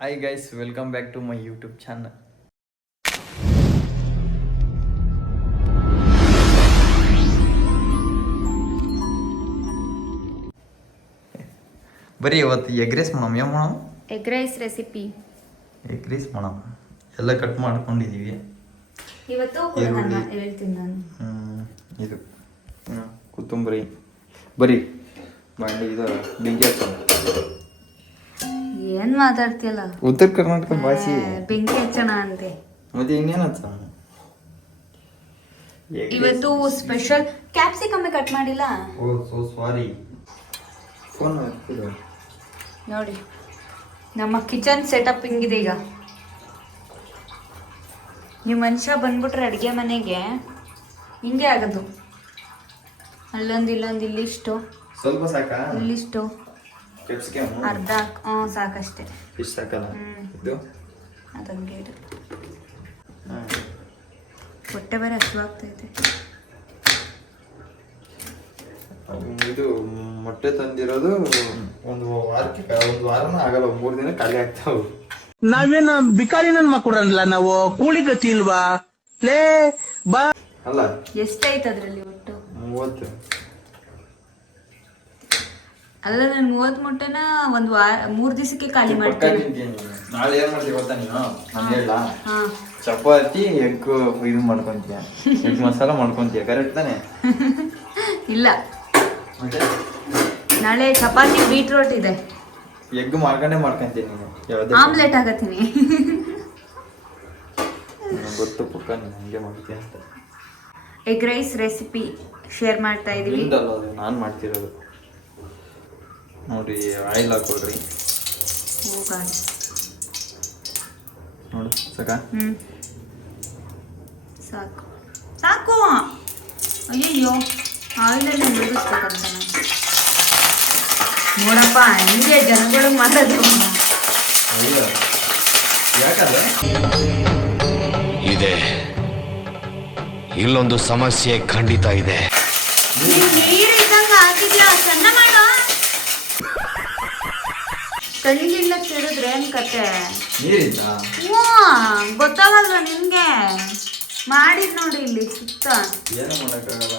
Hi guys, welcome back to my YouTube channel. ಬರೀ ಇವತ್ತು egg rice ಮಾಡೋಣ ಏನು ಮಾಡೋಣ? Egg rice recipe. Egg rice ಮಾಡೋಣ. ಎಲ್ಲ ಕಟ್ ಮಾಡ್ಕೊಂಡಿದ್ದೀವಿ. ಇವತ್ತು ಹೇಳ್ತೀನಿ ನಾನು. ಇದು ಕೊತ್ತಂಬರಿ ಬರೀ ಬಂಡಿ ಇದು ಬೆಂಕಿ ಹಚ್ಚೋಣ. ಏನು ಮಾತಾಡ್ತೀಯಲ್ಲ? ಉತ್ತರ ಕರ್ನಾಟಕ ಭಾಷೆ. ಬೆಂಕಿ ಹಚ್ಚೋಣ ಅಂತೆ. ಮತ್ತೆ ಇನ್ನೇನು ಹಚ್ಚೋಣ? ಇವತ್ತು ಸ್ಪೆಷಲ್ ಕ್ಯಾಪ್ಸಿಕಮ್ ಕಟ್ ಮಾಡಿಲ್ಲ. Oh so sorry. ಫೋನ್ ನೋಡಿ ನಮ್ಮ ಕಿಚನ್ ಸೆಟಪ್ ಹಿಂಗಿದೆ. ಈಗ ನೀವು ಮನುಷ್ಯ ಬಂದ್ಬಿಟ್ರೆ ಅಡುಗೆ ಮನೆಗೆ ಹಿಂಗೆ ಆಗೋದು. ಅಲ್ಲೊಂದು ಇಲ್ಲೊಂದು ಇಲ್ಲಿಷ್ಟು, ಸ್ವಲ್ಪ ಸಾಕಾ? ಇಲ್ಲಿಷ್ಟು ಕ್ಯಾಪ್ಸಿಕಮ್ ಅರ್ಧ ಸಾಕಷ್ಟೇ. ಇಷ್ಟು ಸಾಕಲ್ಲ? ಇದು ಅದಂಗೆ ಇಡು. ಹೊಟ್ಟೆ ಬೇರೆ ಹಸಿವಾಗ್ತೈತೆ. ಇದು ಮೊಟ್ಟೆ ತಂದಿರೋದು ಒಂದು ವಾರನೂ ಆಗಲ್ಲ, 3 ದಿನ ಖಾಲಿ ಆಗ್ತಾವ. ನಾವೇನ ಬಿಕಾರಿ ನನ್ ಮಕ್ಕಳಲ್ಲ, ನಾವು ಕೂಲಿ ಗತಿ ಇಲ್ವಾ? ಲೇ ಬಾ. ಅಲ್ಲ ಎಷ್ಟೈತೆ ಅದ್ರಲ್ಲಿ ಒಟ್ಟು? 30. ಅಲ್ಲ, ನಾನು 30 ಮೊಟ್ಟೆನ ಒಂದು ವಾರ 3 ದಿವಸಕ್ಕೆ ಖಾಲಿ ಮಾಡ್ತೀನಿ. ನಾಳೆ ಏನ್ ಮಾಡ್ತೀವಿ ಗೊತ್ತಾ ನೀನು? ನಾನು ಹೇಳ ಹಾ, ಚಪಾತಿ ಎಗ್ ಇದು ಮಾಡ್ಕೊಂತೀಯ, ಎಗ್ ಮಸಾಲ ಮಾಡ್ಕೊಂತೀಯ, ಕರೆಕ್ಟ್ ತಾನೆ? ಇಲ್ಲ, ನಾಳೆ ಚಪಾತಿ ಬೀಟ್ರೋಟ್ ಇದೆ. ಎಗ್ ಮಾಡ್ಕೊಂತೀನಿ ನೀನು. ಆಮ್ಲೆಟ್ ಆಗತ್ತೀನಿ. ಗೊತ್ತು ಪಕ್ಕ ನೀನು ಹಂಗೆ ಮಾಡ್ತೀಯ ಅಂತ. ಎಗ್ ರೈಸ್ ರೆಸಿಪಿ ಶೇರ್ ಮಾಡ್ತಾ ಇದೀವಿ. ನಾನು ಮಾಡ್ತಿರೋದು ನೋಡಿ. ಆಯಿಲ್ ಹಾಕೊಳ್ರಿ. ನೋಡು ಸಾಕಾ? ಸಾಕು ಸಾಕು. ಅಯ್ಯಯ್ಯೋ, ಆಯಿಲಲ್ಲಿ ಮುಗಿಸ್ಬೇಕಂತ ನಾನು. ನೋಡಪ್ಪ, ಹಂಗೆ ಜನಗಳು ಮಾಡೋದು. ಯಾಕಂದ್ರೆ ಇದೆ, ಇಲ್ಲೊಂದು ಸಮಸ್ಯೆ ಖಂಡಿತ ಇದೆ. ನೀರು ಇದ್ದಂಗ ಹಾಕಿದ್ಯಾ? ಚೆನ್ನ ಮಾಡು. ಕಣ್ಣಿಲ್ಲ ತಿರುದ್ರೆ ಏನ್ ಕತೆ? ನೀರಿದ್ದ ಹ್ಞೂ, ಗೊತ್ತಾಗಲ್ವ ನಿಮ್ಗೆ? ಮಾಡಿದ್ ನೋಡಿ ಇಲ್ಲಿ ಸುತ್ತ. ಏನೋ ಮಾಡಕ್ಕಾಗಲ್ಲ.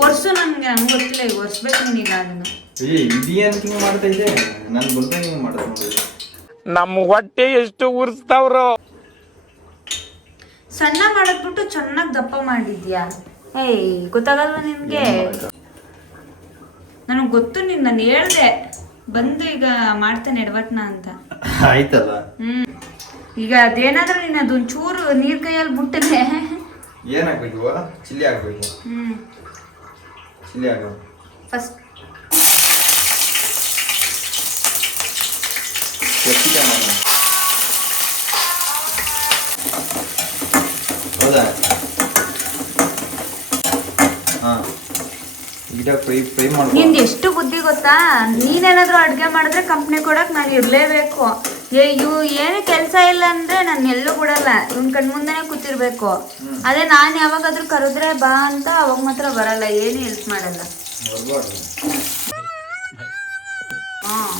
ವರ್ಷು ನನ್ಗೆ ಗೊತ್ತಿಲ್ಲ. ಈಗ ಒರ್ಸ್ಬೇಕು ನೀನೀಗ ಅದನ್ನ. ಇದೇನು ಹಿಂಗೆ ಮಾಡ್ತಾ ಇದೆ? ನಾನು ಬಂದಾಗ ಹಿಂಗೆ ಮಾಡೋದು ನೋಡಿ. ನಮ್ಮ ಹೊಟ್ಟೆ ಎಷ್ಟು ಉರ್ಸ್ತಾವ್ರು. ಸಣ್ಣ ಮಾಡಕ್ಬಿಟ್ಟು ಚೆನ್ನಾಗಿ ದಪ್ಪ ಮಾಡಿದ್ಯಾ? ಏಯ್, ಗೊತ್ತಾಗಲ್ವ ನಿನ್ಗೆ? ನನಗೆ ಗೊತ್ತು, ನಾನು ಹೇಳ್ದೆ ಬಂದು ಈಗ ಮಾಡ್ತೇನೆ ಎಡವಟ್ನ ಅಂತ. ಆಯ್ತಲ್ಲ. ಈಗ ಅದೇನಾದ್ರೂ ನೀನು ಅದೊಂಚೂರು ನೀರ್ ಕೈಯಲ್ಲಿ ಬಿಟ್ಟರೆ ಏನಾಗ್ಬೇಕು? ಚಿಲ್ಲಿ ಆಗ್ಬೇಕು. ಚಿಲ್ಲಿ ಆಗ ಫಸ್ಟ್ ಹೌದಾ? ಹಾಂ, ಈಗ ಫ್ರೈ ಮಾಡ್ಕೊ. ನಿಂದು ಎಷ್ಟು ಬುದ್ಧಿ ಗೊತ್ತಾ? ನೀನೇನಾದ್ರೂ ಅಡುಗೆ ಮಾಡಿದ್ರೆ ಕಂಪ್ನಿ ಕೊಡಕ್ಕೆ ನಾನು ಇರಲೇಬೇಕು. ಇವು ಏನು ಕೆಲಸ ಇಲ್ಲ ಅಂದರೆ ನಾನು ಎಲ್ಲೂ ಬಿಡಲ್ಲ. ಇವ್ನ ಕಣ್ಮುಂದೆನೇ ಕೂತಿರ್ಬೇಕು. ಅದೇ ನಾನು ಯಾವಾಗಾದ್ರೂ ಕರೆದ್ರೆ ಬಾ ಅಂತ ಅವಾಗ ಮಾತ್ರ ಬರಲ್ಲ, ಏನು ಹೆಲ್ಪ್ ಮಾಡಲ್ಲ. ಹಾಂ,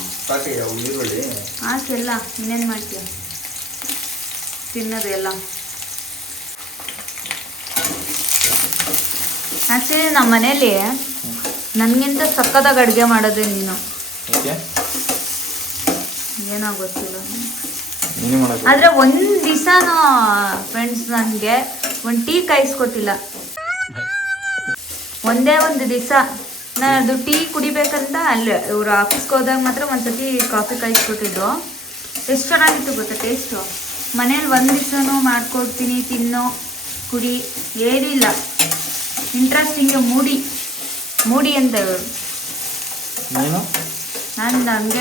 ಈರುಳ್ಳಿ ಹಾಕೆಲ್ಲ ಇನ್ನೇನು ಮಾಡ್ತೀಯ? ತಿನ್ನೋದು ಎಲ್ಲ. ಆ್ಯಕ್ಚುಲಿ ನಮ್ಮ ಮನೇಲಿ ನನಗಿಂತ ಸಕ್ಕತ್ತಾಗಿ ಅಡುಗೆ ಮಾಡೋದು ನೀನು. ಏನೋ ಗೊತ್ತಿಲ್ಲ. ಆದರೆ ಒಂದು ದಿವಸನೂ ಫ್ರೆಂಡ್ಸ್ ನನಗೆ ಒಂದು ಟೀ ಕಾಯಿಸ್ಕೊಟ್ಟಿಲ್ಲ. ಒಂದೇ ಒಂದು ದಿವಸ ನಾನು ಅದು ಟೀ ಕುಡಿಬೇಕಂತ ಅಲ್ಲಿ ಇವರು ಆಫೀಸ್ಗೆ ಹೋದಾಗ ಮಾತ್ರ ಒಂದ್ಸತಿ ಕಾಫಿ ಕಾಯಿಸ್ಕೊಟ್ಟಿದ್ರು. ಎಷ್ಟು ಚೆನ್ನಾಗಿತ್ತು ಗೊತ್ತಾ ಟೇಸ್ಟು. ಮನೇಲಿ ಒಂದು ದಿವಸನೂ ಮಾಡ್ಕೊಡ್ತೀನಿ, ತಿನ್ನೋ ಕುಡಿ ಏನೂ ಇಲ್ಲ. ಇಂಟ್ರೆಸ್ಟಿಂಗ್ ಮೂಡಿ ಅಂತ ಇವರು. ನಾನು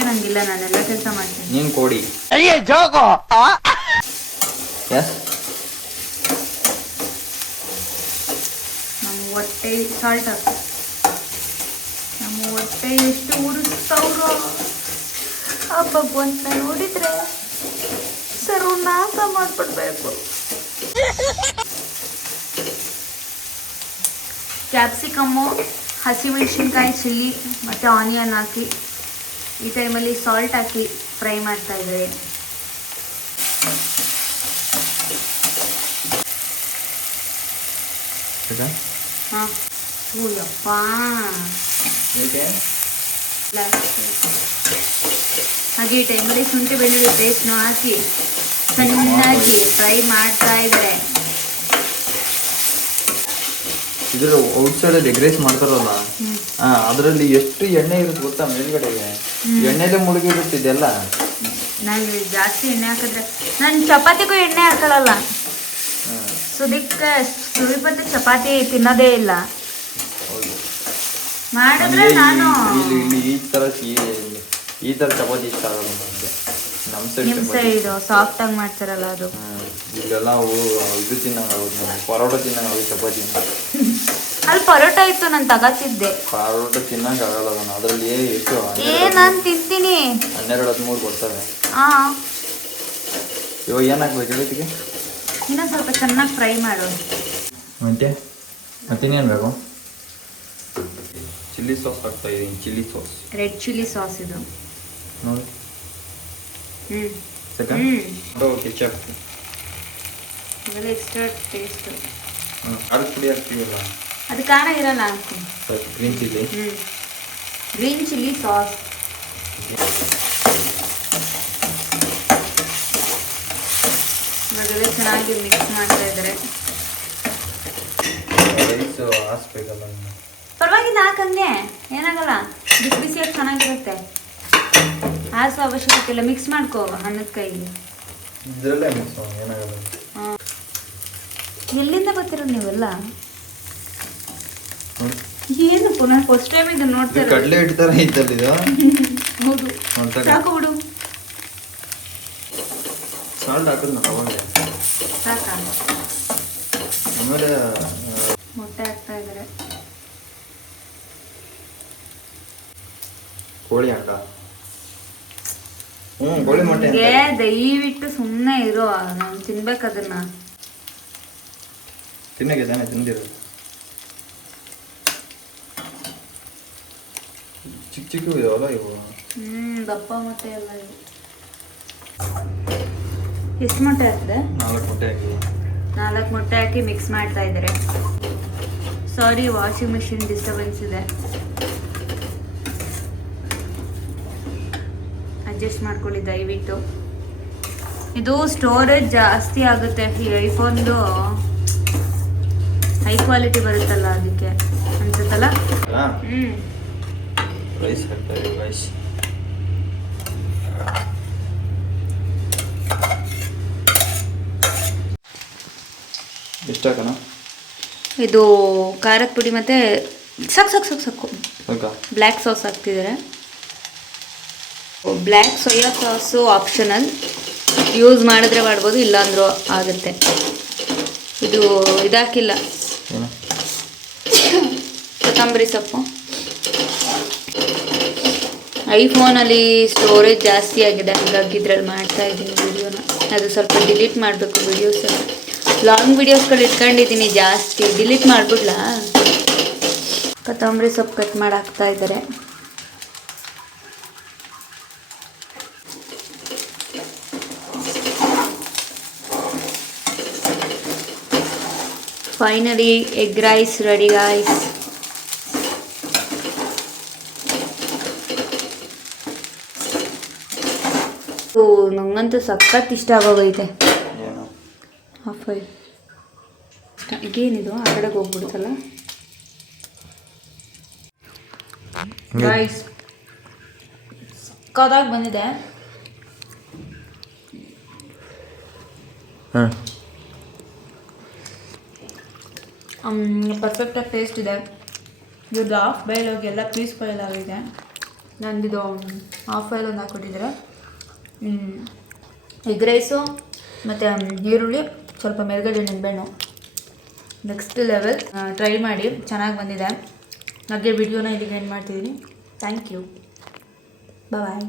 ನಂಗಿಲ್ಲ, ನಾನೆಲ್ಲ ಕೆಲಸ ಮಾಡ್ತೀನಿ. ನೀನು ಕೊಡಿ. ನಮ್ಮ ಹೊಟ್ಟೆ ಸಾಲ್ಟ್ ಹಾಕು. ನಮ್ಮ ಹೊಟ್ಟೆ ಎಷ್ಟು ಉರಿಸ್ತಾವ್ರೋ ಆ ಭಗವಂತ ನೋಡಿದ್ರೆ ಸರ್ವನಾಶ ಮಾಡ್ಬಿಡ್ಬೇಕು. ಕ್ಯಾಪ್ಸಿಕಮ್ಮು, ಹಸಿಮೆಣಸಿನ್ಕಾಯಿ, ಚಿಲ್ಲಿ ಮತ್ತು ಆನಿಯನ್ ಹಾಕಿ ಈ ಟೈಮಲ್ಲಿ ಸಾಲ್ಟ್ ಹಾಕಿ ಫ್ರೈ ಮಾಡ್ತಾಯಿದ್ದೆ. ಹಾಂ ಯಪ್ಪ ಏಕೆ ಹಾಗೆ ಈ ಟೈಮಲ್ಲಿ ಶುಂಠಿ ಬೆಳ್ಳುಳ್ಳಿ ಪೇಸ್ಟ್ನು ಹಾಕಿ ಚೆನ್ನಾಗಿ ಫ್ರೈ ಮಾಡ್ತಾ ಇದ್ದಾರೆ. ಇದ್ರ ಔಟ್ ಸೈಡ್ ಎಗ್ ರೈಸ್ ಮಾಡ್ತಾರಲ್ಲ ಅದರಲ್ಲಿ ಎಷ್ಟು ಎಣ್ಣೆ ಇರುತ್ತೆ ಗೊತ್ತಾ ಮೇಲ್ಗಡೆಗೆ, ಎಣ್ಣೆಲೆ ಮುಳುಗಿರುತ್ತೆ ಇದೆಲ್ಲ. ನಾನು ಜಾಸ್ತಿ ಎಣ್ಣೆ ಹಾಕಿದ್ರೆ ನಾನು ಚಪಾತಿಗೂ ಎಣ್ಣೆ ಹಾಕೊಳ್ಳಲ್ಲ. ಸುದೀಪತ್ತೆ ಚಪಾತಿ ತಿನ್ನೋದೇ ಇಲ್ಲ. ಮಾಡಿದ್ರೆ ನಾನು ಇಲ್ಲಿ ಈ ತರ ಚಪಾತಿ ಇಷ್ಟ ಆಗಲ್ಲ ನಮಗೆ. ನಿಮ್ಮ ಸೈಡು ಸಾಫ್ಟ್ ಆಗಿ ಮಾಡ್ತಾರಲ್ಲ ಅದು. ಇಲ್ಲೆಲ್ಲ ಇದು ತಿನ್ನಂಗಾಗುತ್ತೆ, ಪರೋಟ ತಿನ್ನಂಗಾಗುತ್ತೆ ಚಪಾತಿ. ಅಲ್ಲಿ ಪರೋಟ ಇತ್ತು, ನಾನು ತಗೋತಿದ್ದೆ. ಪರೋಟ ತಿನ್ನಂಗಾಗಲ್ಲ ನಾನು, ಅದರಲ್ಲಿ ಎಷ್ಟು ನಾನು ತಿಂತೀನಿ. 12-13 ಬರ್ತವೆ. ಹಾಂ, ಇವಾಗ ಏನಾಗ್ಬೇಕು ಜೊತೆಗೆ? ಇನ್ನೊಂದು ಸ್ವಲ್ಪ ಚೆನ್ನಾಗಿ ಫ್ರೈ ಮಾಡು. ಮತ್ತಿನ್ನೇನು ಬೇಕು? ಚಿಲ್ಲಿ ಸಾಸ್ ಹಾಕ್ತಾ ಇದ್ದೀನಿ. Chilli sauce, red chilli sauce ಇದು ನೋಡಿ. ಕೆಚಪ್ ಇವೆಲ್ಲ ಎಕ್ಸ್ಟ್ರಾ ಟೇಸ್ಟ್. ಖಾರದ ಪುಡಿ ಹಾಕ್ತೀವಲ್ಲ, ಅದು ಖಾರ ಇರಲ್ಲ ಹಾಕಿ. Green chilli. Green chilli sauce. ಇವಾಗೆಲ್ಲ ಚೆನ್ನಾಗಿ ಮಿಕ್ಸ್ ಮಾಡ್ತಾ ಇದ್ದಾರೆ. ರೈಸ್ ಹಾಸ್ಬೇಕಲ್ಲ, ಪರವಾಗಿಲ್ಲ ಹಾಕಂಗೆ ಏನಾಗಲ್ಲ, ಬಿಸಿ ಬಿಸಿಯಾಗಿ ಚೆನ್ನಾಗಿರುತ್ತೆ. ಹಾಸು ಅವಶ್ಯಕತೆ ಇಲ್ಲ, ಮಿಕ್ಸ್ ಮಾಡ್ಕೋ ಅನ್ನದ ಕೈಗೆ. ಇದರಲ್ಲೇ ಮಿಕ್ಸ್ ಏನಾಗಲ್ಲ. ಎಲ್ಲಿಂದ ಬರ್ತಿರೋದು ನೀವೆಲ್ಲ? ಏನು ನಾನು ಫಸ್ಟ್ ಟೈಮ್ ಇದು ನೋಡ್ತಾ ಇರೋದು. ಕಡಲೆ ಹಿಟ್ಟು ಐತಲ್ಲ ಇದು. ಹೌದು, ಸಾಕು ಬಿಡು. ಸಾಲ್ಟ್ ಹಾಕಿದ್ನ ಅವಾಗಲೇ. ಸಾಕಾ? ಆಮೇಲೆ ಮೊಟ್ಟೆ ಹಾಕ್ತಾ ಇದ್ದಾರೆ. ಕೋಳಿ ಹಾಕ. ಕೋಳಿ ಮೊಟ್ಟೆ ದಯವಿಟ್ಟು ಸುಮ್ಮನೆ ಇರೋ, ನಾನು ತಿನ್ಬೇಕು ಅದನ್ನ. ತಿನ್ನಕ್ಕೆ ತಾನೇ ತಿಂದಿರೋದು. ಚಿಕ್ಕ ಚಿಕ್ಕ ಇದಾವಲ್ಲ ಇವು. ದಪ್ಪ ಮೊಟ್ಟೆ ಎಲ್ಲ ಇವು. ಎಷ್ಟು ಮೊಟ್ಟೆ ಹಾಕಿದೆ? 4 ಮೊಟ್ಟೆ ಹಾಕಿ. 4 ಮೊಟ್ಟೆ ಹಾಕಿ ಮಿಕ್ಸ್ ಮಾಡ್ತಾ ಇದ್ದಾರೆ. ಸಾರಿ, ವಾಷಿಂಗ್ ಮಿಷಿನ್ ಡಿಸ್ಟರ್ಬೆನ್ಸ್ ಇದೆ, ಅಡ್ಜಸ್ಟ್ ಮಾಡ್ಕೊಳ್ಳಿ ದಯವಿಟ್ಟು. ಇದು ಸ್ಟೋರೇಜ್ ಜಾಸ್ತಿ ಆಗುತ್ತೆ. ಈ ಐಫೋನ್ದು ಹೈ ಕ್ವಾಲಿಟಿ ಬರುತ್ತಲ್ಲ, ಅದಕ್ಕೆ ಅನ್ಸುತ್ತಲ್ಲ. ರೈಸ್ ಹಾಕ್ತಾರೆ. ರೈಸ್ ಎಷ್ಟು ಹಾಕೋಣ? ಇದು ಖಾರದ ಪುಡಿ ಮತ್ತು ಸಾಕು ಬ್ಲ್ಯಾಕ್ ಸಾಸ್ ಹಾಕ್ತಿದ್ದಾರೆ. Black soya sauce optional, use ಮಾಡಿದ್ರೆ ಮಾಡ್ಬೋದು, ಇಲ್ಲಾಂದ್ರೂ ಆಗುತ್ತೆ. ಇದು ಇದಾಕಿಲ್ಲ, ಕೊತ್ತಂಬರಿ ಸೊಪ್ಪು. ಐಫೋನಲ್ಲಿ ಸ್ಟೋರೇಜ್ ಜಾಸ್ತಿ ಆಗಿದೆ, ಹಾಗಾಗಿ ಇದ್ರಲ್ಲಿ ಮಾಡ್ತಾ ಇದ್ದೀನಿ ವಿಡಿಯೋನ. ಅದು ಸ್ವಲ್ಪ ಡಿಲೀಟ್ ಮಾಡಬೇಕು ವಿಡಿಯೋಸ್. ಲಾಂಗ್ ವಿಡಿಯೋಸ್ಗಳು ಇಟ್ಕೊಂಡಿದ್ದೀನಿ ಜಾಸ್ತಿ, ಡಿಲೀಟ್ ಮಾಡಿಬಿಡ್ಲಾ? ಕೊತ್ತಂಬರಿ ಸೊಪ್ಪು ಕಟ್ ಮಾಡಿ ಹಾಕ್ತಾ ಇದ್ದಾರೆ. Finally egg rice ready guys. ನಂಗಂತೂ ಸಖತ್ ಇಷ್ಟ ಆಗೋಗೈತೆ. ಏನಿದು ಆ ಕಡೆಗೆ ಹೋಗ್ಬಿಡುತ್ತಲ್ಲ ಗಾಯ್ಸ್, ಸಕ್ಕತ್ತಾಗಿ ಬಂದಿದೆ. ಪರ್ಫೆಕ್ಟಾಗಿ ಟೇಸ್ಟ್ ಇದೆ. ಇವ್ರದ್ದು ಹಾಫ್ ಬಾಯ್ಲ್ ಹೋಗಿ ಎಲ್ಲ ಪೀಸ್ ಬಾಯ್ಲ್ ಆಗಿದೆ. ನಂದಿದು ಹಾಫ್ ಬಾಯ್ಲ್ ಒಂದು ಹಾಕ್ಕೊಟ್ಟಿದ್ದಾರೆ. ಎಗ್ ರೈಸು ಮತ್ತು ಈರುಳ್ಳಿ, ಸ್ವಲ್ಪ ಮೇಲ್ಗಡೆ ನಿಂಬೆಹಣ್ಣು. Next level. ಟ್ರೈ ಮಾಡಿ, ಚೆನ್ನಾಗಿ ಬಂದಿದೆ. ಹಾಗೆ ವಿಡಿಯೋನ ಇಲ್ಲಿಗೆ ಎಂಡ್ ಮಾಡ್ತಿದ್ದೀನಿ. Thank you, bye.